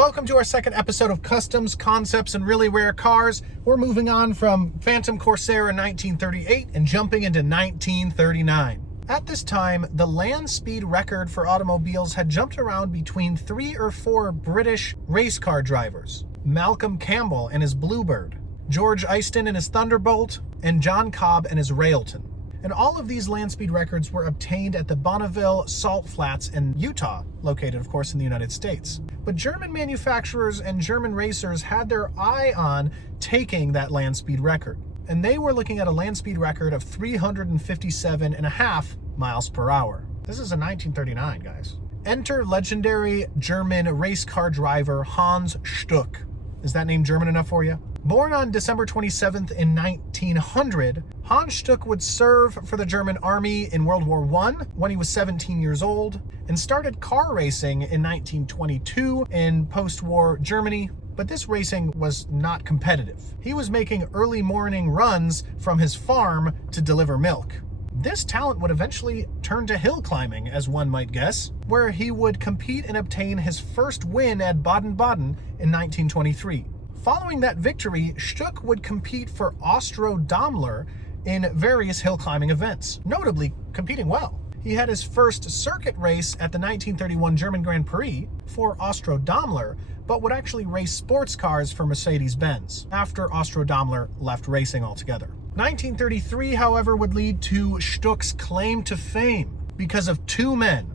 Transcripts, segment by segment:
Welcome to our second episode of Customs, Concepts, and Really Rare Cars. We're moving on from Phantom Corsair in 1938 and jumping into 1939. At this time, the land speed record for automobiles had jumped around between 3 or 4 British race car drivers. Malcolm Campbell and his Bluebird, George Easton and his Thunderbolt, and John Cobb and his Railton. And all of these land speed records were obtained at the Bonneville Salt Flats in Utah, located, of course, in the United States. But German manufacturers and German racers had their eye on taking that land speed record. And they were looking at a land speed record of 357.5 miles per hour. This is in 1939, guys. Enter legendary German race car driver Hans Stuck. Is that name German enough for you? Born on December 27th in 1900, Hans Stuck would serve for the German Army in World War I when he was 17 years old, and started car racing in 1922 in post-war Germany, but this racing was not competitive. He was making early morning runs from his farm to deliver milk. This talent would eventually turn to hill climbing, as one might guess, where he would compete and obtain his first win at Baden-Baden in 1923. Following that victory, Stuck would compete for Austro-Daimler in various hill climbing events, notably competing well. He had his first circuit race at the 1931 German Grand Prix for Austro-Daimler, but would actually race sports cars for Mercedes-Benz after Austro-Daimler left racing altogether. 1933, however, would lead to Stuck's claim to fame because of two men,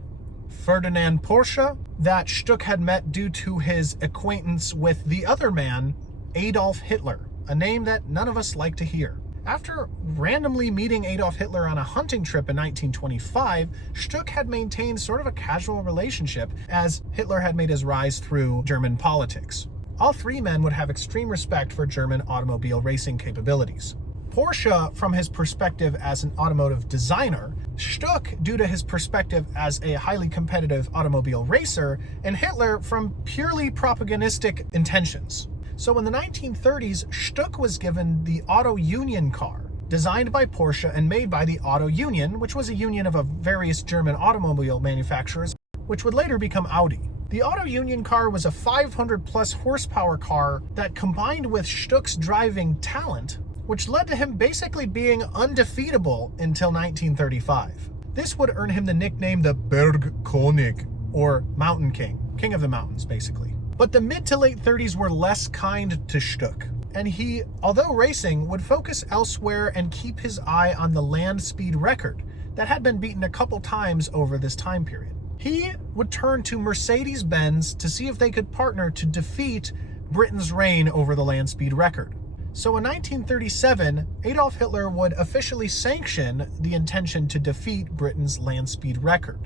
Ferdinand Porsche, that Stuck had met due to his acquaintance with the other man, Adolf Hitler, a name that none of us like to hear. After randomly meeting Adolf Hitler on a hunting trip in 1925, Stuck had maintained sort of a casual relationship as Hitler had made his rise through German politics. All three men would have extreme respect for German automobile racing capabilities. Porsche from his perspective as an automotive designer, Stuck due to his perspective as a highly competitive automobile racer, and Hitler from purely propagandistic intentions. So in the 1930s, Stuck was given the Auto Union car, designed by Porsche and made by the Auto Union, which was a union of various German automobile manufacturers, which would later become Audi. The Auto Union car was a 500 plus horsepower car that combined with Stuck's driving talent, which led to him basically being undefeatable until 1935. This would earn him the nickname the Bergkönig, or Mountain King, King of the Mountains, basically. But the mid to late 30s were less kind to Stuck, and he, although racing, would focus elsewhere and keep his eye on the land speed record that had been beaten a couple times over this time period. He would turn to Mercedes-Benz to see if they could partner to defeat Britain's reign over the land speed record. So in 1937, Adolf Hitler would officially sanction the intention to defeat Britain's land speed record.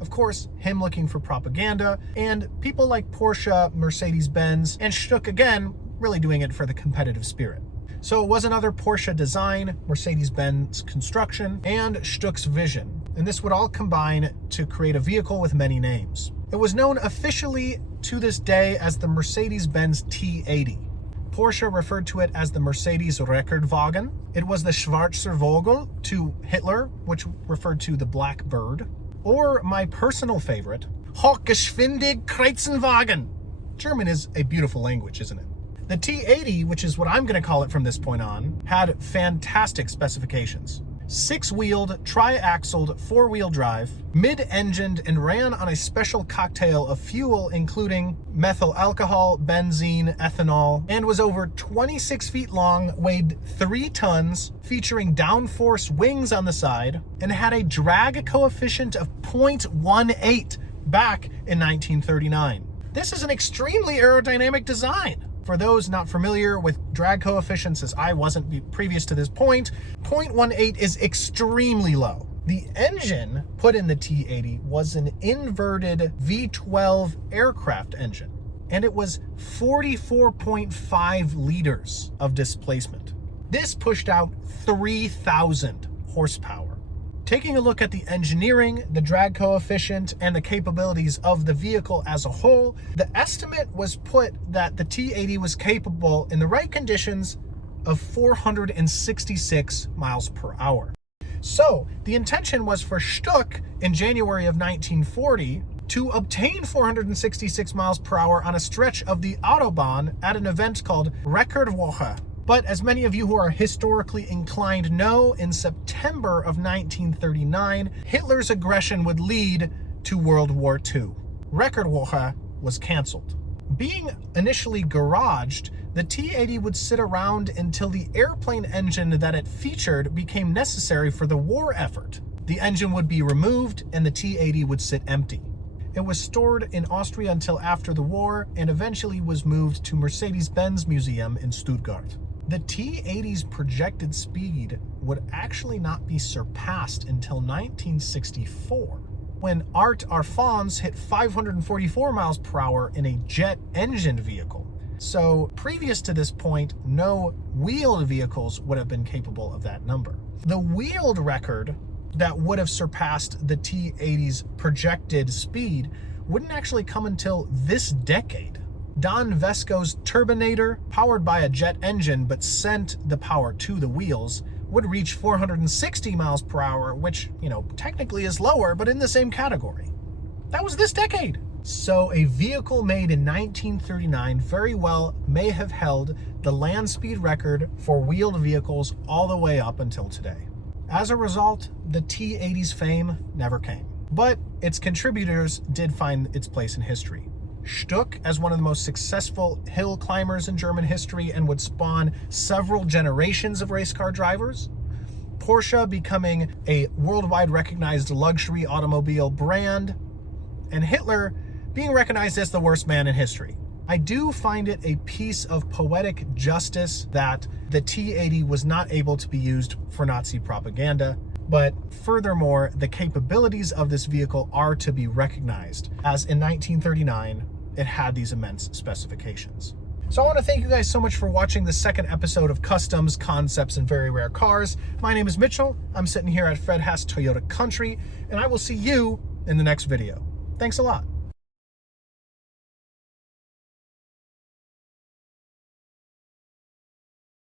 Of course, him looking for propaganda, and people like Porsche, Mercedes-Benz, and Stuck again, really doing it for the competitive spirit. So it was another Porsche design, Mercedes-Benz construction, and Stuck's vision. And this would all combine to create a vehicle with many names. It was known officially to this day as the Mercedes-Benz T-80. Porsche referred to it as the Mercedes Rekordwagen. It was the Schwarzer Vogel to Hitler, which referred to the Black Bird. Or my personal favorite, Hochgeschwindig Kreizenwagen. German is a beautiful language, isn't it? The T-80, which is what I'm going to call it from this point on, had fantastic specifications. 6-wheeled, tri-axled, 4-wheel drive, mid-engined, and ran on a special cocktail of fuel including methyl alcohol, benzene, ethanol, and was over 26 feet long, weighed 3 tons, featuring downforce wings on the side, and had a drag coefficient of 0.18 back in 1939. This is an extremely aerodynamic design. For those not familiar with drag coefficients, as I wasn't previous to this point, 0.18 is extremely low. The engine put in the T-80 was an inverted V12 aircraft engine, and it was 44.5 liters of displacement. This pushed out 3,000 horsepower. Taking a look at the engineering, the drag coefficient, and the capabilities of the vehicle as a whole, the estimate was put that the T-80 was capable, in the right conditions, of 466 miles per hour. So the intention was for Stuck in January of 1940 to obtain 466 miles per hour on a stretch of the Autobahn at an event called Rekordwoche. But as many of you who are historically inclined know, in September of 1939, Hitler's aggression would lead to World War II. Rekordwoche was canceled. Being initially garaged, the T-80 would sit around until the airplane engine that it featured became necessary for the war effort. The engine would be removed and the T-80 would sit empty. It was stored in Austria until after the war and eventually was moved to Mercedes-Benz Museum in Stuttgart. The T-80's projected speed would actually not be surpassed until 1964, when Art Arfons hit 544 miles per hour in a jet-engined vehicle. So previous to this point, no wheeled vehicles would have been capable of that number. The wheeled record that would have surpassed the T-80's projected speed wouldn't actually come until this decade. Don Vesco's Turbinator, powered by a jet engine but sent the power to the wheels, would reach 460 miles per hour, which, technically is lower, but in the same category. That was this decade. So a vehicle made in 1939 very well may have held the land speed record for wheeled vehicles all the way up until today. As a result, the T-80's fame never came, but its contributors did find its place in history. Stuck as one of the most successful hill climbers in German history and would spawn several generations of race car drivers. Porsche becoming a worldwide recognized luxury automobile brand. And Hitler being recognized as the worst man in history. I do find it a piece of poetic justice that the T-80 was not able to be used for Nazi propaganda. But furthermore, the capabilities of this vehicle are to be recognized, as in 1939, it had these immense specifications. So I want to thank you guys so much for watching the second episode of Customs, Concepts, and Very Rare Cars. My name is Mitchell. I'm sitting here at Fred Haas Toyota Country, and I will see you in the next video. Thanks a lot.